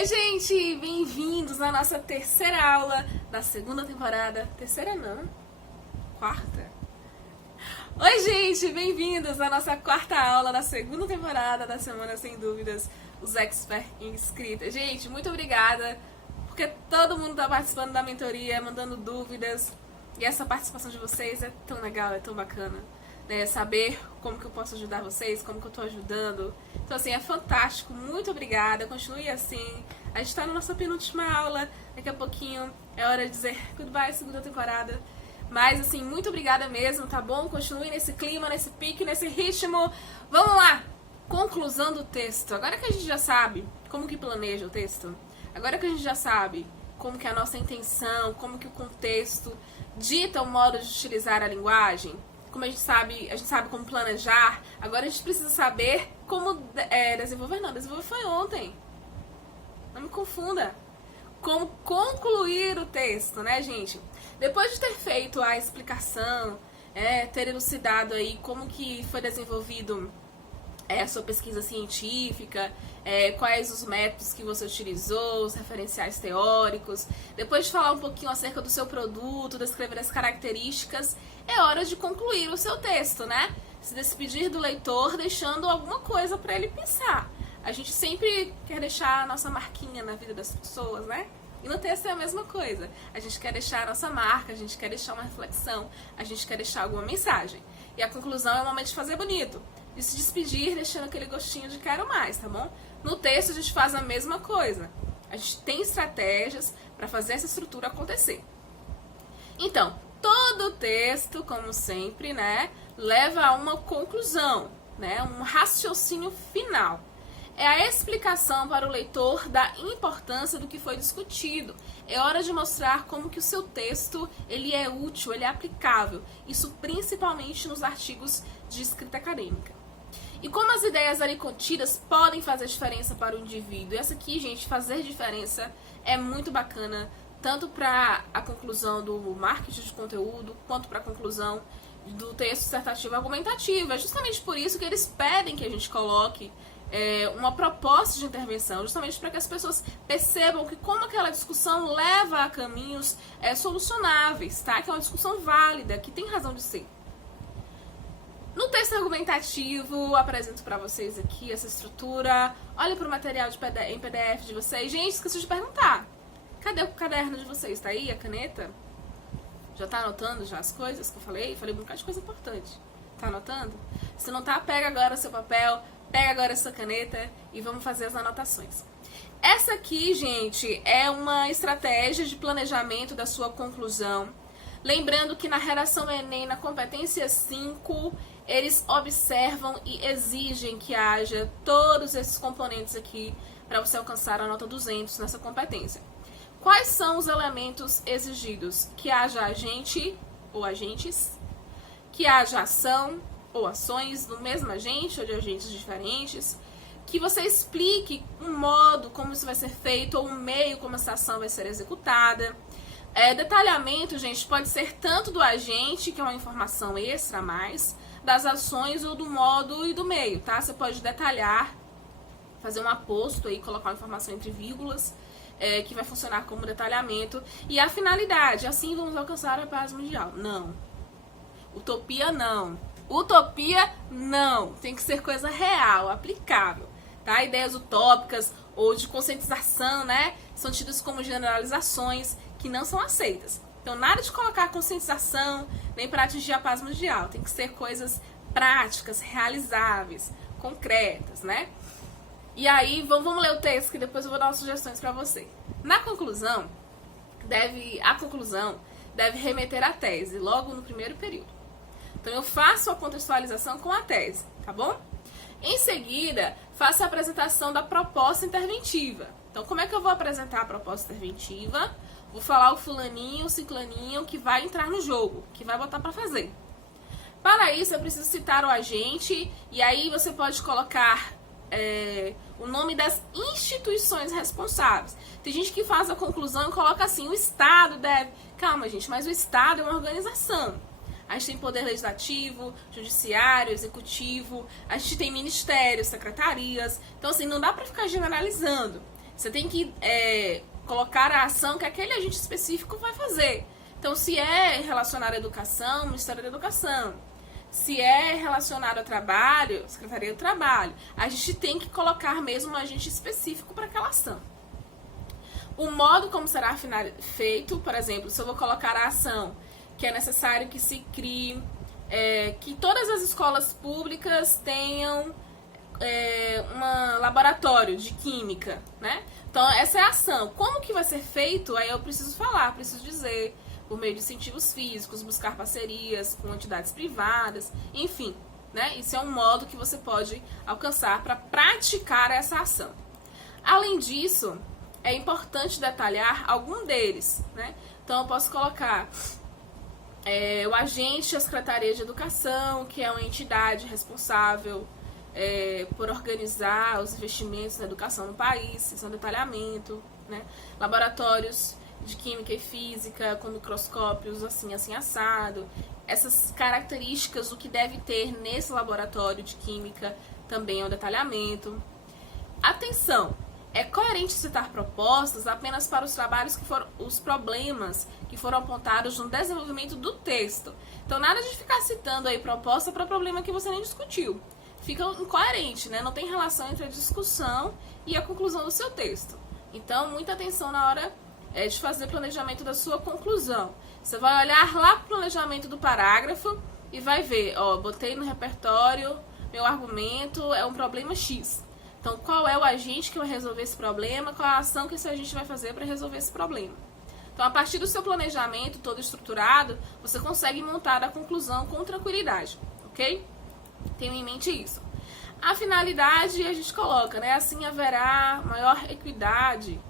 Oi, gente! Bem-vindos à nossa terceira aula da segunda temporada. Terceira não, quarta. Oi, gente! Bem-vindos à nossa quarta aula da segunda temporada da Semana Sem Dúvidas, os Expert em Escrita. Gente, muito obrigada, porque todo mundo tá participando da mentoria, mandando dúvidas, e essa participação de vocês é tão legal, é tão bacana. Saber como que eu posso ajudar vocês, como que eu tô ajudando. Então, assim, é fantástico. Muito obrigada. Continue assim. A gente tá na nossa penúltima aula. Daqui a pouquinho é hora de dizer goodbye, segunda temporada. Mas, assim, muito obrigada mesmo, tá bom? Continue nesse clima, nesse pique, nesse ritmo. Vamos lá! Conclusão do texto. Agora que a gente já sabe como que planeja o texto, agora que a gente já sabe como que é a nossa intenção, como que o contexto dita o modo de utilizar a linguagem, como a gente sabe como planejar, agora a gente precisa saber como desenvolver. Não, desenvolver foi ontem. Não me confunda. Como concluir o texto, né, gente? Depois de ter feito a explicação, ter elucidado aí como que foi desenvolvido a sua pesquisa científica, quais os métodos que você utilizou, os referenciais teóricos, depois de falar um pouquinho acerca do seu produto, descrever as características, é hora de concluir o seu texto, né? Se despedir do leitor deixando alguma coisa para ele pensar. A gente sempre quer deixar a nossa marquinha na vida das pessoas, né? E no texto é a mesma coisa. A gente quer deixar a nossa marca, a gente quer deixar uma reflexão, a gente quer deixar alguma mensagem. E a conclusão é o momento de fazer bonito, de se despedir deixando aquele gostinho de quero mais, tá bom? No texto a gente faz a mesma coisa. A gente tem estratégias para fazer essa estrutura acontecer. Então, todo texto, como sempre, né, leva a uma conclusão, né, um raciocínio final. É a explicação para o leitor da importância do que foi discutido. É hora de mostrar como que o seu texto ele é útil, ele é aplicável. Isso principalmente nos artigos de escrita acadêmica. E como as ideias ali contidas podem fazer diferença para o indivíduo. E essa aqui, gente, fazer diferença é muito bacana, tanto para a conclusão do marketing de conteúdo, quanto para a conclusão do texto dissertativo argumentativo. É justamente por isso que eles pedem que a gente coloque uma proposta de intervenção, justamente para que as pessoas percebam que como aquela discussão leva a caminhos solucionáveis, tá? Que é uma discussão válida, que tem razão de ser. No texto argumentativo, apresento para vocês aqui essa estrutura. Olha para o material em PDF de vocês. Gente, esqueci de perguntar. Cadê o caderno de vocês? Tá aí a caneta? Já tá anotando já as coisas que eu falei? Falei um bocado de coisa importante. Tá anotando? Se não tá, pega agora seu papel, pega agora essa caneta e vamos fazer as anotações. Essa aqui, gente, é uma estratégia de planejamento da sua conclusão. Lembrando que na redação Enem, na competência 5, eles observam e exigem que haja todos esses componentes aqui para você alcançar a nota 200 nessa competência. Quais são os elementos exigidos? Que haja agente ou agentes, que haja ação ou ações do mesmo agente ou de agentes diferentes, que você explique um modo como isso vai ser feito ou um meio como essa ação vai ser executada. Detalhamento, gente, pode ser tanto do agente, que é uma informação extra a mais, das ações ou do modo e do meio, tá? Você pode detalhar, fazer um aposto aí, colocar uma informação entre vírgulas, que vai funcionar como detalhamento. E a finalidade, assim vamos alcançar a paz mundial. Não. Utopia não. Utopia não. Tem que ser coisa real, aplicável, tá? Ideias utópicas ou de conscientização, né? São tidas como generalizações que não são aceitas. Então, nada de colocar conscientização nem para atingir a paz mundial. Tem que ser coisas práticas, realizáveis, concretas, né? E aí, vamos ler o texto que depois eu vou dar umas sugestões para você. A conclusão deve remeter à tese, logo no primeiro período. Então, eu faço a contextualização com a tese, tá bom? Em seguida, faço a apresentação da proposta interventiva. Então, como é que eu vou apresentar a proposta interventiva? Vou falar o fulaninho, o ciclaninho que vai entrar no jogo, que vai botar para fazer. Para isso, eu preciso citar o agente, e aí você pode colocar o nome das instituições responsáveis. Tem gente que faz a conclusão e coloca assim, o Estado deve... Calma, gente, mas o Estado é uma organização. A gente tem poder legislativo, judiciário, executivo, a gente tem ministérios, secretarias. Então, assim, não dá para ficar generalizando. Você tem que colocar a ação que aquele agente específico vai fazer. Então, se é relacionado à educação, Ministério da Educação. Se é relacionado ao trabalho, Secretaria do Trabalho. A gente tem que colocar mesmo um agente específico para aquela ação. O modo como será feito, por exemplo, se eu vou colocar a ação que é necessário que se crie, que todas as escolas públicas tenham um laboratório de química, né? Então, essa é a ação. Como que vai ser feito? Aí eu preciso falar, preciso dizer, por meio de incentivos físicos, buscar parcerias com entidades privadas, enfim, né? Isso é um modo que você pode alcançar para praticar essa ação. Além disso, é importante detalhar algum deles, né? Então, eu posso colocar o agente da Secretaria de Educação, que é uma entidade responsável por organizar os investimentos na educação no país, isso é um detalhamento, né? Laboratórios de química e física, com microscópios assim assado. Essas características, o que deve ter nesse laboratório de química, também é um detalhamento. Atenção! É coerente citar propostas apenas para os trabalhos que foram, os problemas que foram apontados no desenvolvimento do texto. Então, nada de ficar citando aí proposta para problema que você nem discutiu. Fica incoerente, né? Não tem relação entre a discussão e a conclusão do seu texto. Então, muita atenção na hora de fazer planejamento da sua conclusão. Você vai olhar lá para o planejamento do parágrafo e vai ver, botei no repertório, meu argumento é um problema X. Então, qual é o agente que vai resolver esse problema? Qual é a ação que esse agente vai fazer para resolver esse problema? Então, a partir do seu planejamento todo estruturado, você consegue montar a conclusão com tranquilidade, ok? Tenha em mente isso. A finalidade a gente coloca, né? Assim haverá maior equidade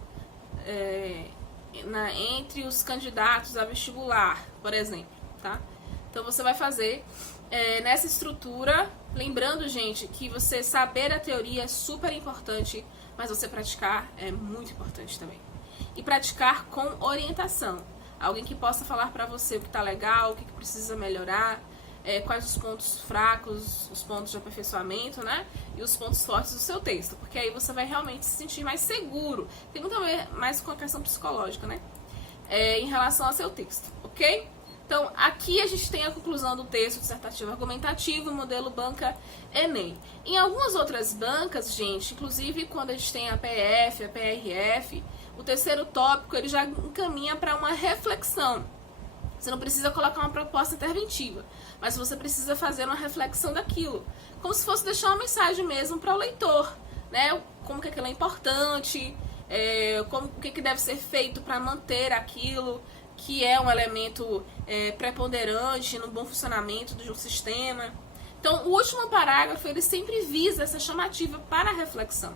entre os candidatos a vestibular, por exemplo, tá? Então, você vai fazer nessa estrutura, lembrando, gente, que você saber a teoria é super importante, mas você praticar é muito importante também. E praticar com orientação. Alguém que possa falar pra você o que tá legal, o que precisa melhorar, quais os pontos fracos, os pontos de aperfeiçoamento, né? E os pontos fortes do seu texto. Porque aí você vai realmente se sentir mais seguro. Tem muito a ver mais com a questão psicológica, né? Em relação ao seu texto, ok? Então, aqui a gente tem a conclusão do texto dissertativo argumentativo, modelo banca Enem. Em algumas outras bancas, gente, inclusive quando a gente tem a PF, a PRF, o terceiro tópico ele já encaminha para uma reflexão. Você não precisa colocar uma proposta interventiva, mas você precisa fazer uma reflexão daquilo, como se fosse deixar uma mensagem mesmo para o leitor, né? Como que aquilo é importante, o que deve ser feito para manter aquilo, que é um elemento preponderante no bom funcionamento de um sistema. Então, o último parágrafo, ele sempre visa essa chamativa para a reflexão.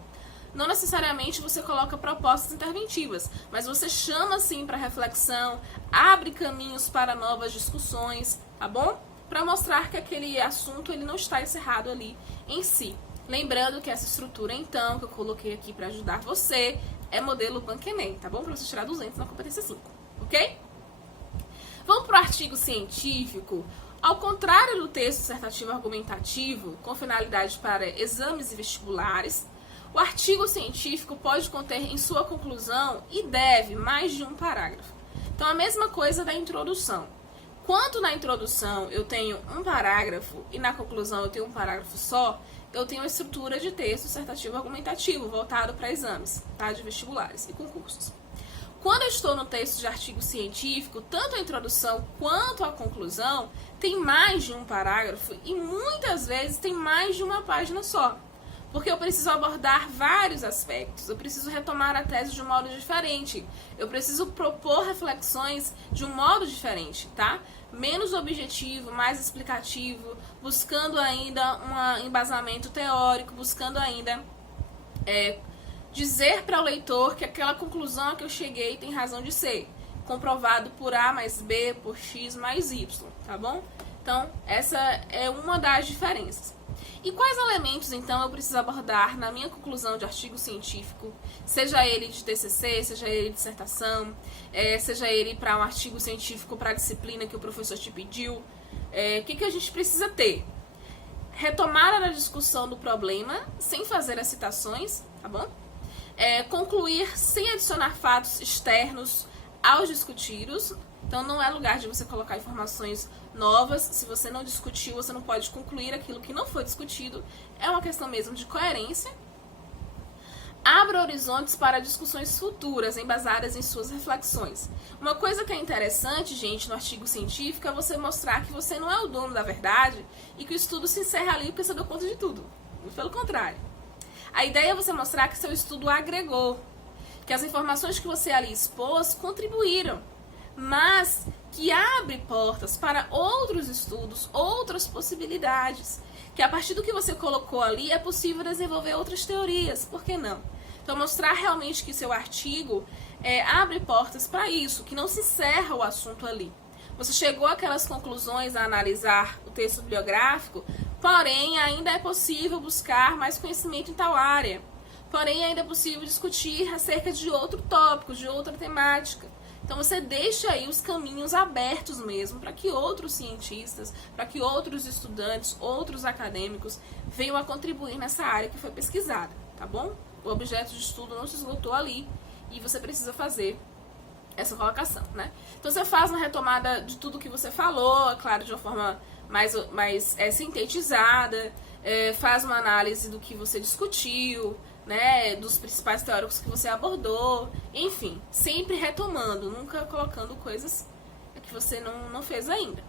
Não necessariamente você coloca propostas interventivas, mas você chama sim para reflexão, abre caminhos para novas discussões, tá bom? Para mostrar que aquele assunto ele não está encerrado ali em si. Lembrando que essa estrutura, então, que eu coloquei aqui para ajudar você, é modelo Banca Enem, tá bom? Para você tirar 200 na competência 5, ok? Vamos para o artigo científico. Ao contrário do texto dissertativo argumentativo, com finalidade para exames e vestibulares, o artigo científico pode conter em sua conclusão e deve mais de um parágrafo. Então, a mesma coisa da introdução. Quando na introdução eu tenho um parágrafo e na conclusão eu tenho um parágrafo só, eu tenho a estrutura de texto dissertativo argumentativo voltado para exames, tá? De vestibulares e concursos. Quando eu estou no texto de artigo científico, tanto a introdução quanto a conclusão tem mais de um parágrafo e muitas vezes tem mais de uma página só. Porque eu preciso abordar vários aspectos, eu preciso retomar a tese de um modo diferente, eu preciso propor reflexões de um modo diferente, tá? Menos objetivo, mais explicativo, buscando ainda um embasamento teórico, buscando ainda dizer para o leitor que aquela conclusão a que eu cheguei tem razão de ser, comprovado por A mais B, por X mais Y, tá bom? Então, essa é uma das diferenças. E quais elementos, então, eu preciso abordar na minha conclusão de artigo científico, seja ele de TCC, seja ele de dissertação, seja ele para um artigo científico para a disciplina que o professor te pediu? O que a gente precisa ter? Retomada da discussão do problema, sem fazer as citações, tá bom? Concluir sem adicionar fatos externos aos discutidos. Então não é lugar de você colocar informações novas. Se você não discutiu, você não pode concluir aquilo que não foi discutido. É uma questão mesmo de coerência. Abra horizontes para discussões futuras, embasadas em suas reflexões. Uma coisa que é interessante, gente, no artigo científico é você mostrar que você não é o dono da verdade e que o estudo se encerra ali porque você deu conta de tudo. Muito pelo contrário. A ideia é você mostrar que seu estudo agregou, que as informações que você ali expôs contribuíram, mas que abre portas para outros estudos, outras possibilidades, que a partir do que você colocou ali é possível desenvolver outras teorias, por que não? Então mostrar realmente que seu artigo abre portas para isso, que não se encerra o assunto ali. Você chegou àquelas conclusões a analisar o texto bibliográfico, porém ainda é possível buscar mais conhecimento em tal área, porém ainda é possível discutir acerca de outro tópico, de outra temática. Então você deixa aí os caminhos abertos mesmo para que outros cientistas, para que outros estudantes, outros acadêmicos venham a contribuir nessa área que foi pesquisada, tá bom? O objeto de estudo não se esgotou ali e você precisa fazer essa colocação, né? Então você faz uma retomada de tudo que você falou, é claro, de uma forma mais sintetizada, faz uma análise do que você discutiu, né, dos principais teóricos que você abordou, enfim, sempre retomando, nunca colocando coisas que você não fez ainda.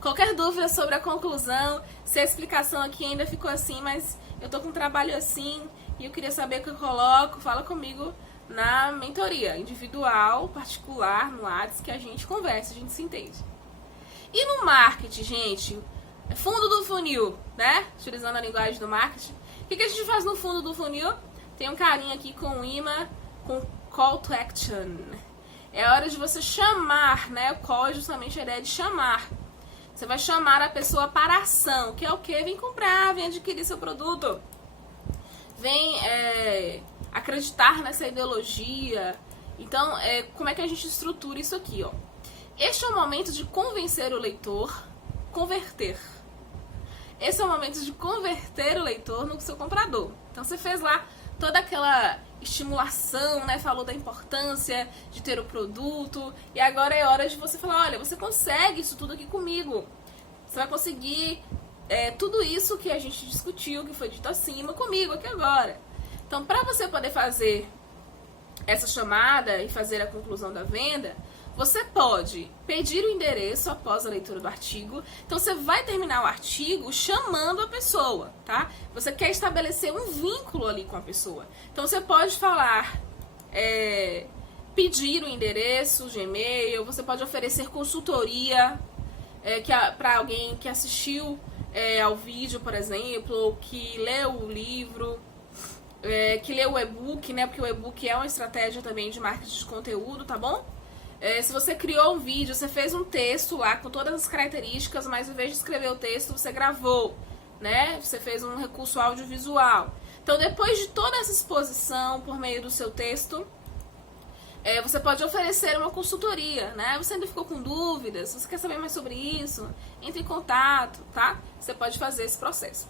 Qualquer dúvida sobre a conclusão, se a explicação aqui ainda ficou assim, mas eu tô com um trabalho assim e eu queria saber o que eu coloco, fala comigo na mentoria individual, particular, no WhatsApp, que a gente conversa, a gente se entende. E no marketing, gente, fundo do funil, né? Utilizando a linguagem do marketing. O que a gente faz no fundo do funil? Tem um carinha aqui com o imã, com call to action. É hora de você chamar, né? O call é justamente a ideia de chamar. Você vai chamar a pessoa para a ação, que é o quê? Vem comprar, vem adquirir seu produto. Vem acreditar nessa ideologia. Então, como é que a gente estrutura isso aqui, ó? Este é o momento de convencer o leitor, converter. Esse é o momento de converter o leitor no seu comprador. Então você fez lá toda aquela estimulação, né? Falou da importância de ter o produto. E agora é hora de você falar, olha, você consegue isso tudo aqui comigo. Você vai conseguir tudo isso que a gente discutiu, que foi dito acima, comigo aqui agora. Então, para você poder fazer essa chamada e fazer a conclusão da venda, você pode pedir o endereço após a leitura do artigo. Então, você vai terminar o artigo chamando a pessoa, tá? Você quer estabelecer um vínculo ali com a pessoa. Então, você pode falar, pedir o endereço de e-mail, você pode oferecer consultoria para alguém que assistiu ao vídeo, por exemplo, ou que leu o livro, que leu o e-book, né? Porque o e-book é uma estratégia também de marketing de conteúdo, tá bom? Se você criou um vídeo, você fez um texto lá com todas as características, mas em vez de escrever o texto, você gravou, né? Você fez um recurso audiovisual. Então, depois de toda essa exposição por meio do seu texto, você pode oferecer uma consultoria, né? Você ainda ficou com dúvidas, você quer saber mais sobre isso? Entre em contato, tá? Você pode fazer esse processo.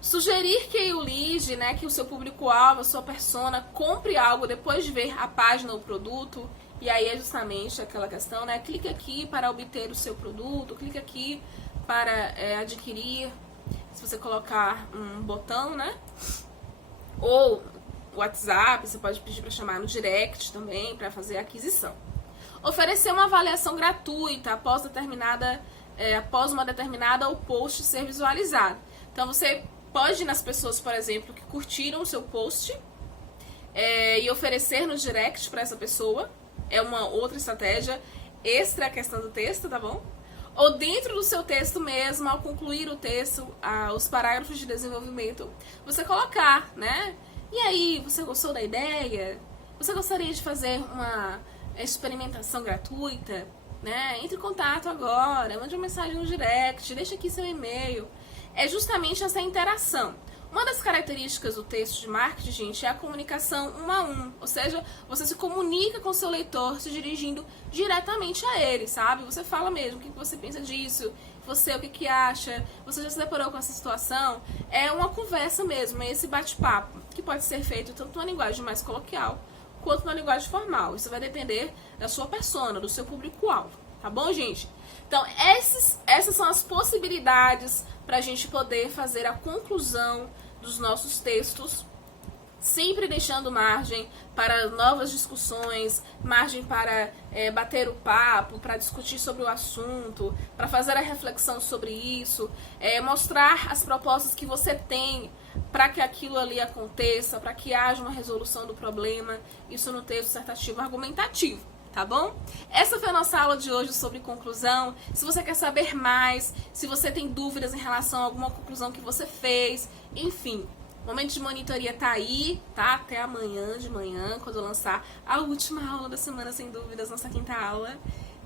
Sugerir que o lead, né, que o seu público-alvo, a sua persona, compre algo depois de ver a página ou produto. E aí é justamente aquela questão, né? Clique aqui para obter o seu produto, clique aqui para adquirir, se você colocar um botão, né? Ou WhatsApp, você pode pedir para chamar no direct também, para fazer a aquisição. Oferecer uma avaliação gratuita após uma determinada ou post ser visualizado. Então você pode ir nas pessoas, por exemplo, que curtiram o seu post e oferecer no direct para essa pessoa. É uma outra estratégia extra a questão do texto, tá bom? Ou dentro do seu texto mesmo, ao concluir o texto, os parágrafos de desenvolvimento, você colocar, né? E aí, você gostou da ideia? Você gostaria de fazer uma experimentação gratuita? Né? Entre em contato agora, mande uma mensagem no direct, deixa aqui seu e-mail. É justamente essa interação. Uma das características do texto de marketing, gente, é a comunicação 1 a 1. Ou seja, você se comunica com o seu leitor se dirigindo diretamente a ele, sabe? Você fala mesmo o que você pensa disso, você o que acha, você já se deparou com essa situação. É uma conversa mesmo, é esse bate-papo. que pode ser feito tanto na linguagem mais coloquial quanto na linguagem formal. Isso vai depender da sua persona, do seu público-alvo, tá bom, gente? Então, essas são as possibilidades para a gente poder fazer a conclusão dos nossos textos, sempre deixando margem para novas discussões, margem para bater o papo, para discutir sobre o assunto, para fazer a reflexão sobre isso, mostrar as propostas que você tem para que aquilo ali aconteça, para que haja uma resolução do problema, isso no texto dissertativo argumentativo, tá bom? Essa foi a nossa aula de hoje sobre conclusão. Se você quer saber mais, se você tem dúvidas em relação a alguma conclusão que você fez, enfim, o momento de monitoria tá aí, tá? Até amanhã de manhã, quando eu lançar a última aula da semana, sem dúvidas, nossa 5ª aula.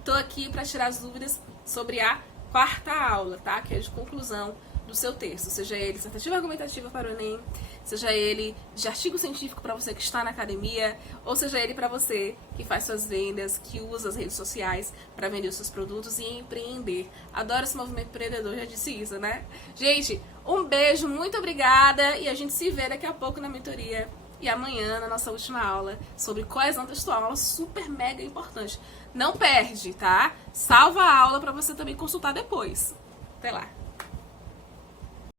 Tô aqui para tirar as dúvidas sobre a 4ª aula, tá? Que é de conclusão do seu texto, seja ele dissertativa argumentativa para o Enem, seja ele de artigo científico para você que está na academia, ou seja ele para você que faz suas vendas, que usa as redes sociais para vender os seus produtos e empreender. Adoro esse movimento empreendedor, já disse isso, né? Gente, um beijo, muito obrigada e a gente se vê daqui a pouco na mentoria e amanhã na nossa última aula sobre coesão textual, uma aula super mega importante. Não perde, tá? Salva a aula para você também consultar depois. Até lá!